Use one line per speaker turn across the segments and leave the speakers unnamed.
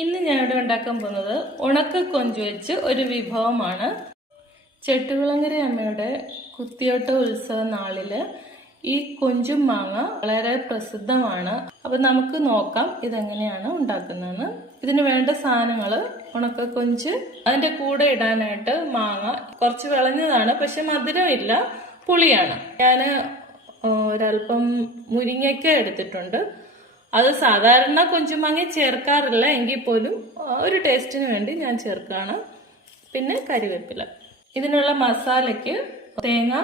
ഇന്ന് ഞാൻ ഉണ്ടാക്കാൻ പോകുന്നത് ഉണക്ക കൊഞ്ച് വെച്ച് ഒരു വിഭവമാണ്. ചെട്ടുകുളങ്ങര അമ്മയുടെ കുത്തിയോട്ട ഉത്സവ നാളിൽ ഈ കൊഞ്ചും മാങ്ങ വളരെ പ്രസിദ്ധമാണ്. അപ്പം നമുക്ക് നോക്കാം ഇതെങ്ങനെയാണ് ഉണ്ടാക്കുന്നതെന്ന്. ഇതിന് വേണ്ട സാധനങ്ങൾ ഉണക്ക കൊഞ്ച് അതിന്റെ കൂടെ ഇടാനായിട്ട് മാങ്ങ കുറച്ച് വിളഞ്ഞതാണ് പക്ഷെ മധുരമില്ല പുളിയാണ്. ഞാൻ ഒരല്പം മുരിങ്ങയ്ക്ക എടുത്തിട്ടുണ്ട്. അത് സാധാരണ കൊഞ്ചുമാങ്ങ ചേർക്കാറില്ല എങ്കിൽ പോലും ഒരു ടേസ്റ്റിന് വേണ്ടി ഞാൻ ചേർക്കുകയാണ്. പിന്നെ കരിവേപ്പില. ഇതിനുള്ള മസാലയ്ക്ക് തേങ്ങ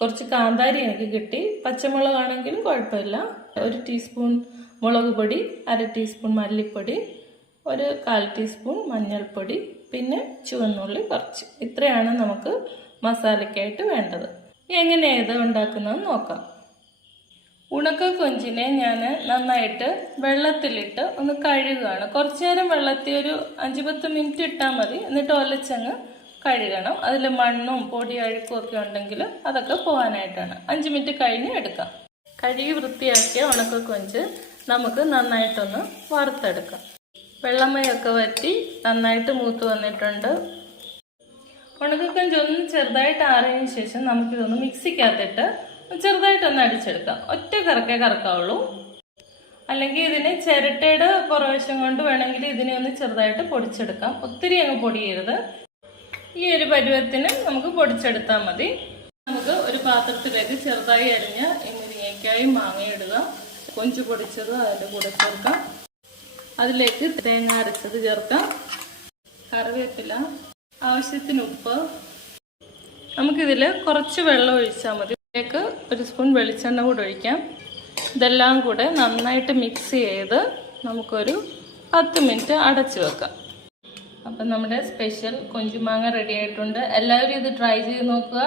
കുറച്ച് കാന്താരി എനിക്ക് കിട്ടി. പച്ചമുളക് ആണെങ്കിലും കുഴപ്പമില്ല. ഒരു ടീസ്പൂൺ മുളക് പൊടി അര ടീസ്പൂൺ മല്ലിപ്പൊടി ഒരു കാൽ ടീസ്പൂൺ മഞ്ഞൾപ്പൊടി പിന്നെ ചുവന്നുള്ളി കുറച്ച്. ഇത്രയാണ് നമുക്ക് മസാലയ്ക്കായിട്ട് വേണ്ടത്. എങ്ങനെയാണ് ഇത് ഉണ്ടാക്കുന്നതെന്ന് നോക്കാം. ഉണക്ക കൊഞ്ചിനെ ഞാൻ നന്നായിട്ട് വെള്ളത്തിലിട്ട് ഒന്ന് കഴുകുകയാണ്. കുറച്ചു നേരം വെള്ളത്തിൽ ഒരു അഞ്ച് പത്ത് മിനിറ്റ് ഇട്ടാൽ മതി. എന്നിട്ട് ഒലച്ചങ്ങ് കഴുകണം. അതിൽ മണ്ണും പൊടി അഴുക്കും ഒക്കെ ഉണ്ടെങ്കിൽ അതൊക്കെ പോകാനായിട്ടാണ് അഞ്ച് മിനിറ്റ് കഴിഞ്ഞ് എടുക്കാം. കഴുകി വൃത്തിയാക്കിയ ഉണക്ക കൊഞ്ച് നമുക്ക് നന്നായിട്ടൊന്ന് വറുത്തെടുക്കാം. വെള്ളമയൊക്കെ വറ്റി നന്നായിട്ട് മൂത്ത് വന്നിട്ടുണ്ട്. ഉണക്കക്കൊഞ്ച് ഒന്ന് ചെറുതായിട്ട് ആറിയതിന് ശേഷം നമുക്കിതൊന്ന് മിക്സിക്കകത്തിട്ട് ചെറുതായിട്ടൊന്ന് അടിച്ചെടുക്കാം. ഒറ്റ കറക്കേ കറക്കാവുള്ളൂ. അല്ലെങ്കിൽ ഇതിന് ചിരട്ടയുടെ പുറവശം കൊണ്ട് വേണമെങ്കിൽ ഇതിനെ ഒന്ന് ചെറുതായിട്ട് പൊടിച്ചെടുക്കാം. ഒത്തിരി അങ്ങ് പൊടിയരുത്. ഈ ഒരു പരുവത്തിന് നമുക്ക് പൊടിച്ചെടുത്താൽ മതി. നമുക്ക് ഒരു പാത്രത്തിലേക്ക് ചെറുതായി അരിഞ്ഞ ഈ മുരിങ്ങയ്ക്കായും മാങ്ങയും ഇടുക കൊഞ്ച് പൊടിച്ചത് അതിന്റെ കൂടെ ചേർക്കാം. അതിലേക്ക് തേങ്ങ അരച്ചത് ചേർക്കാം. കറിവേപ്പില ആവശ്യത്തിന് ഉപ്പ്. നമുക്കിതിൽ കുറച്ച് വെള്ളം ഒഴിച്ചാൽ മതി. ഇതിലേക്ക് ഒരു സ്പൂൺ വെളിച്ചെണ്ണ കൂടെ ഒഴിക്കാം. ഇതെല്ലാം കൂടെ നന്നായിട്ട് മിക്സ് ചെയ്ത് നമുക്കൊരു പത്ത് മിനിറ്റ് അടച്ചു വെക്കാം. അപ്പം നമ്മുടെ സ്പെഷ്യൽ കൊഞ്ചുമാങ്ങ റെഡി ആയിട്ടുണ്ട്. എല്ലാവരും ഇത് ട്രൈ ചെയ്ത് നോക്കുക.